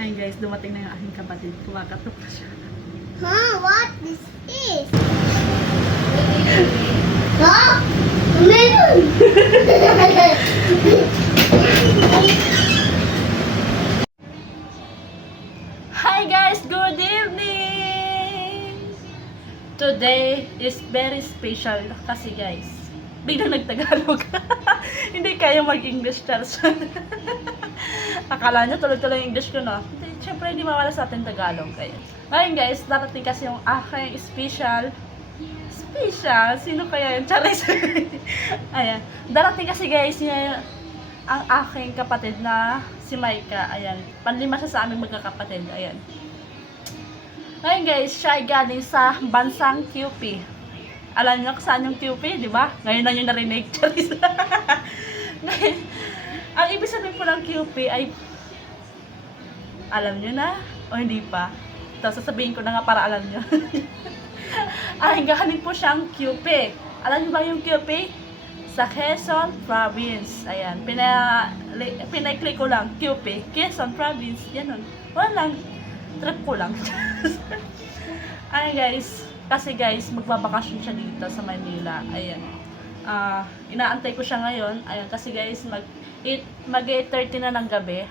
Ay guys, dumating na yung aking kapatid. Kumakatok na siya. Huh? What this is? Huh? Meron! Hi guys, good evening! Today is very special kasi guys, biglang nagtagalog. Hindi kayo mag-English, Charles. Akala nyo tuloy-tuloy yung English ko, no? Siyempre, hindi mawala sa atin Tagalog. Ngayon guys, darating kasi yung aking special. Sino kaya yun? Charis. Ayan. Darating kasi guys, yung, ang aking kapatid na si Maika. Ayan. Panlima siya sa aming magkakapatid. Ayan. Ngayon guys, siya ay galing sa bansang QP. Alam niyo kung saan yung QP, di ba? Ngayon na yung narinig. Charis. Ang ibig sabihin po ng QP ay, alam nyo na? O hindi pa? Tapos sasabihin ko na nga para alam nyo. Ay, galing po siyang QP. Alam nyo ba yung QP? Sa Quezon Province. Ayan. Pinay-click ko lang. QP. Quezon Province. Yan. Wala lang. Trip ko lang. Ayan guys. Kasi guys, magbabakasyon siya dito sa Manila. Ayan. Inaantay ko siya ngayon. Ayan. Kasi guys, mag-8:30 na ng gabi.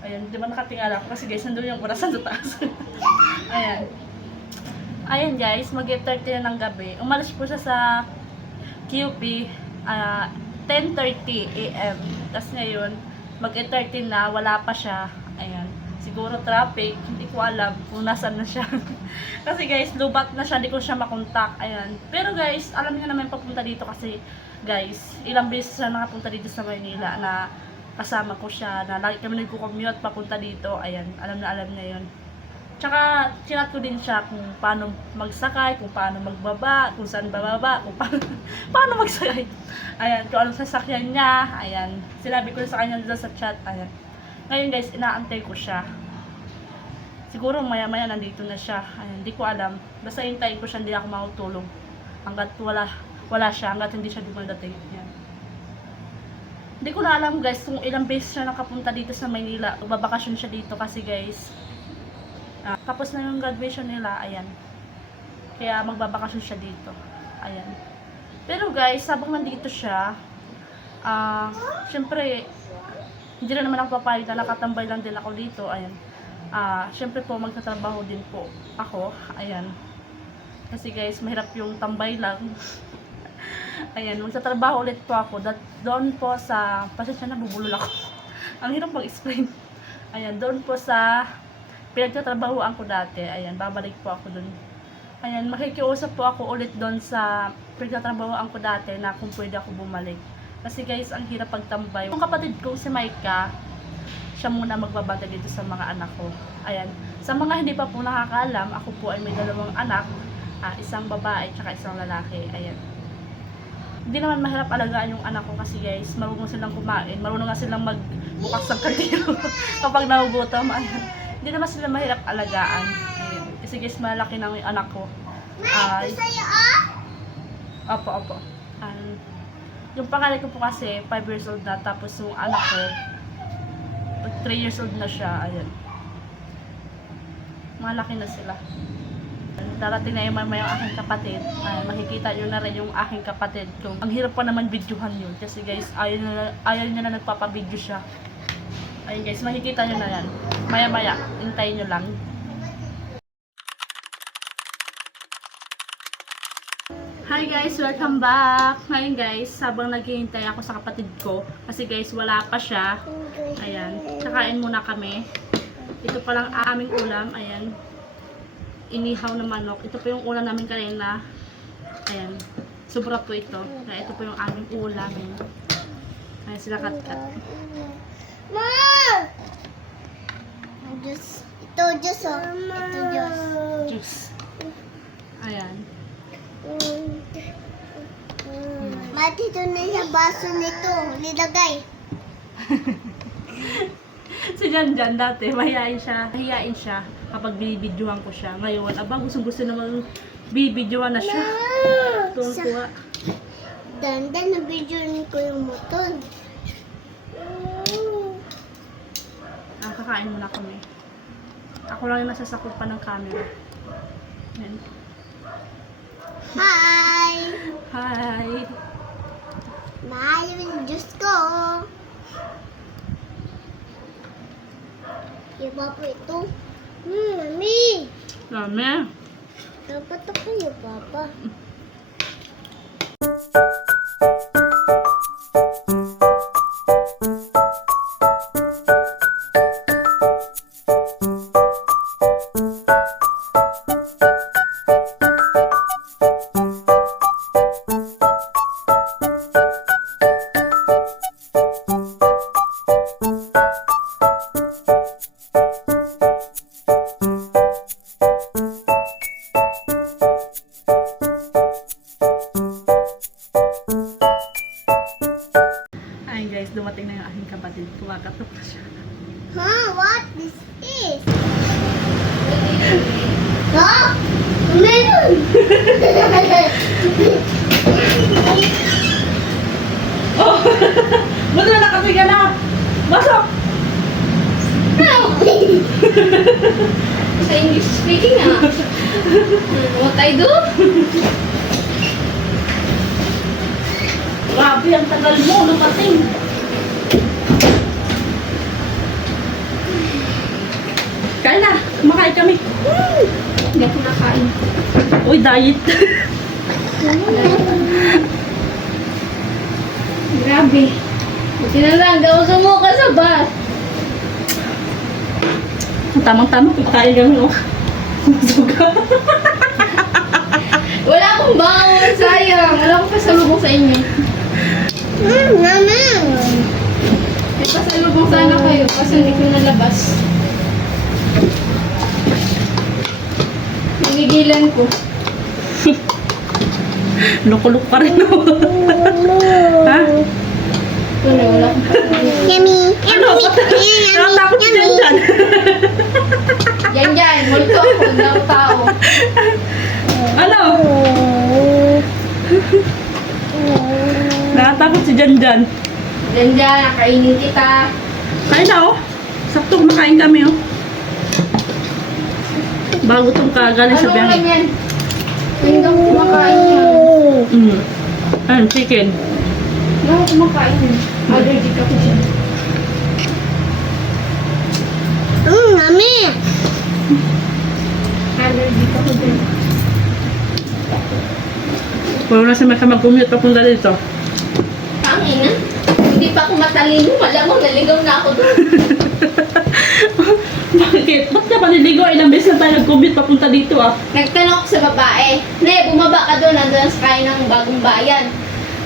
Ayan, di ba nakatingala ako? Kasi guys, nandun yung orasan sa taas. Ayan. Ayan guys, mag-8:30 na ng gabi. Umalis po siya sa QP 10:30 AM. Tapos ngayon, mag-8:30 na, wala pa siya. Ayan. Siguro traffic, hindi ko alam kung nasan na siya. Kasi guys, lubat na siya, hindi ko siya makontak. Ayan. Pero guys, alam niyo naman papunta dito kasi guys, ilang beses siya nakapunta dito sa Maynila na kasama ko siya, na lagi kami nagko-commute papunta dito. Ayan, alam niya yun. Tsaka, chinat ko din siya kung paano magsakay, kung paano magbaba, kung saan bababa, kung paano magsakay. Ayan, kung anong sasakyan niya. Ayan, sinabi ko sa kanya dito sa chat. Ayan. Ngayon guys, inaantay ko siya. Siguro maya-maya nandito na siya. Ayan, hindi ko alam. Basta hintayin ko siya, hindi ako makutulog. Hanggat wala siya, hanggat hindi siya dumadating. Ayan. Hindi ko na alam guys kung ilang beses siya nakapunta dito sa Maynila. Magbabakasyon siya dito kasi guys, tapos na yung graduation nila. Ayan. Kaya magbabakasyon siya dito. Ayan. Pero guys, habang nandito siya, syempre, hindi na naman ako papayag na nakatambay lang din ako dito. Ayan. Syempre po, magtatrabaho din po ako. Ayan. Kasi guys, mahirap yung tambay lang. Ayan, magtatrabaho ulit po ako. Doon po sa, pasensya na, bubulol ako. Ang hirap mag-explain. Ayan, doon po sa pinagtatrabahoan ko dati. Ayan, babalik po ako doon. Ayan, makikiusap po ako ulit doon sa pinagtatrabahoan ko dati na kung pwede ako bumalik. Kasi guys, ang hirap pagtambay. Yung kapatid ko, si Maika, siya muna magbabantay dito sa mga anak ko. Ayan, sa mga hindi pa po nakakaalam, ako po ay may 2 anak. Isang babae at isang lalaki. Ayan. Hindi naman mahirap alagaan yung anak ko kasi guys, marunong silang kumain, marunong nga silang magbukas ng kaldero kapag nagugutom. Ayan. Hindi naman sila mahirap alagaan. Ayan. Kasi guys, malaki na yung anak ko. Opo. Yung pangalan ko po kasi 5 years old na, tapos yung anak ko 3 years old na siya. Ayan. Malaki na sila. Darating na yung mamaya yung aking kapatid. Makikita nyo na rin yung aking kapatid. Ang hirap pa naman videohan yun. Kasi guys, ayaw niya na nagpapabideo siya. Ayun guys, makikita nyo na yan. Maya-maya, hintayin nyo lang. Hi guys, welcome back. Ngayon guys, habang naghihintay ako sa kapatid ko, kasi guys, wala pa siya. Ayan, kakain muna kami. Ito pa lang aming ulam. Ayan. Inihaw na manok. Ito po yung ulam namin kanina. Ayan. Sobra po ito. Kaya ito po yung aming ulam. Ayan sila kat-kat. Ma! Ito juice oh. Ito juice. Juice. Ayan. Ma, dito na sa baso nito. Nilagay. Si Janjan dati, mahihain siya kapag binibidyohan ko siya. Ngayon, gusto naman bibidyohan na siya. Tuwang-tuwa. Dandan na video ko yung motor. kakain muna kami. Ako lang yung nasasakupan ng camera. Yan. Hi! Hi! Mahal yung Diyos ko. Iba po ito. Mami! Dami. Dapat ako yung papa. Ay guys, dumating na yung aking kapatid. Kumakatok na siya. Huh? What this is? Huh? Meron! Oh! Buti na nakatiga na! Masok! Sa English speaking what I do? Grabe, ang tagal mo, lumating. Kain na, kumakain kami. Hindi ako nakain. Uy, diet. Grabe. Buti na lang, daw sumuka sa bus. Tamang-tamang, kumakain kami. Oh. Suga. Wala akong bawon, sayang. Wala akong pasalubong sa inyo. Mama! May pasalubong sana kayo kasi hindi ko nalabas. Nanigilan ko. Lukuluk pa rin. Oh. Ha? Ito na, wala akong pasalubong. Yummy! Ano? Nakatakot si Jan Jan. Yan, multo ako. Hindi ako tao. Ano? Nakatakot si Jan Jan. Yan, nakainin kita. Kain na oh. Sakto kumakain kami oh. Bago itong kagaling sa Ano biyahe. lang yan? Hindi ako kumakain yan. Ayun, chicken. Hindi ako kumakain yan. Allergic ako dyan. Mami! Allergic ako dyan. Wala na si Maka mag-commute papunta dito. Tangina. Hindi pa ako matalino. Malamang naligaw na ako doon. Bakit? Ba't ka pa niligo? Ilang beses na tayo nag-commute papunta dito ah. Nagtanong ako sa babae, Ne, bumaba ka doon, nandun sa kain ng bagong bayan.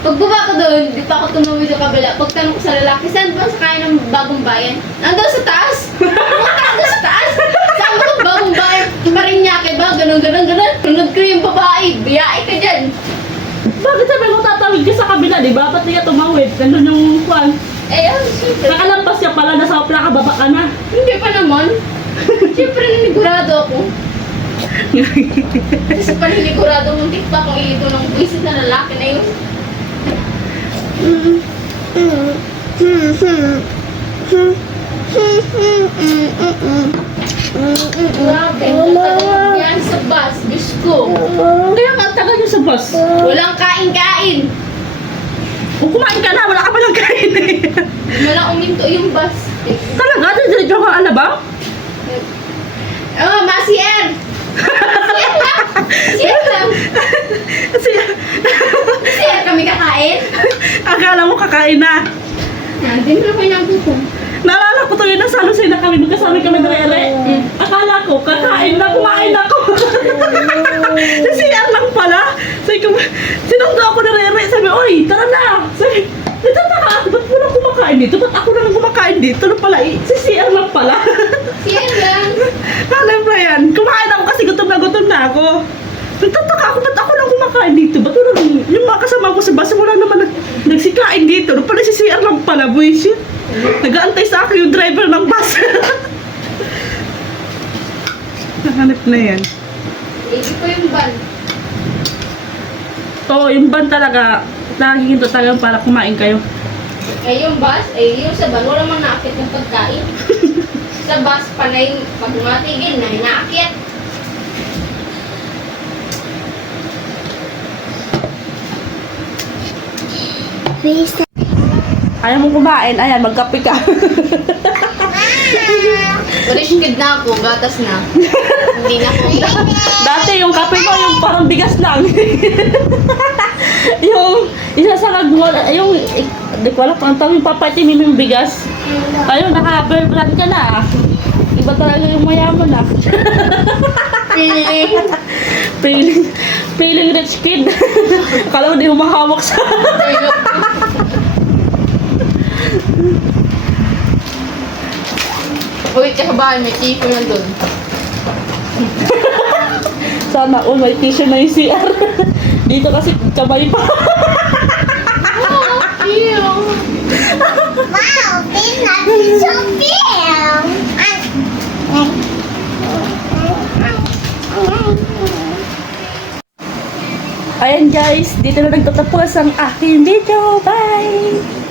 Pag bumaba ko doon, di pa ako tumawid sa kabila. Pagtanong ko sa lalaki, saan ba sa kain ng bagong bayan? Nandun sa taas! Nandun sa taas! Saan ba ng bagong bayan? Marinyake ba? Ganon. Tunod ko yung babae, biyahe ka dyan. Bakit sabi mo tatawid ka sa kabila, di ba? Ba't di ka tumawid? Nandun yung kwan. Eh, siyempre. Nakalampas ka pala, nasa plaka, baba ka na. Hindi pa naman. Siyempre, nanigurado ako. Kasi panigurado mong tikpa kung ito ng buwisit na lalaki na yun. Grabe, natatakot yan sa bus. Diyos ko. Kaya nga, tagal yung sa bus. Walang kain-kain. Kung kumain ka na, wala ka palang kain eh. Walang uminto yung bus. Talaga? Diretso ka alabang? Oh, masier! Masier lang! Masier lang! Kasi, Masier kami kakain. akala mo kakain na. Hindi mo na kayo nagutom. Naalala ko to yun, nasa Lucena kami, magkasama kami dere-ere. Akala ko, kakain na, kumain na ako. Kasi yan lang pala. Sabi ko, sinundo ako dere-ere. Sabi, oy, tara na. Sabi, nagtataka, ba't mo lang kumakain dito? Ba't ako lang kumakain dito? Ano pala, CCR lang pala. Masier lang. Alam mo yan, kumain ako kasi gutom na ako. Nagtataka ako, ba't ako lang kumakain dito? Ba't wala yung mga kasama ko sa bus, wala naman nagsikain dito. Ano pala, CCR lang pala, bullshit. Nag-aantay sa akin yung driver ng bus. Nahanap na yan. Hindi ko yung ban. Oo, yung van talaga, nakahinto talaga para kumain kayo. Eh, yung bus, eh, yung sa ban, wala mang naakit ng pagkain. Sa bus, panay, pag matigil na, inaakyat. Please. Ayaw mo kumain, ayan, magkape ka. Rich kid na ako, gatas na. Hindi na ako. Dati yung kape mo, yung parang bigas lang. Yung isasangag mo, yung, di ko alam kung tawag yung papatimin mo yung bigas. Ayun, naka-bear brand ka na. Iba talaga yung mayaman na. Feeling rich kid. Akala mo di humahawak sa... Ulit ka sa bahay, may chico na doon. Sana all may tissue na yung CR. Dito kasi kamay pa. Wow, this is so big. Ayan guys, dito na nagtatapos ang aking video. Bye!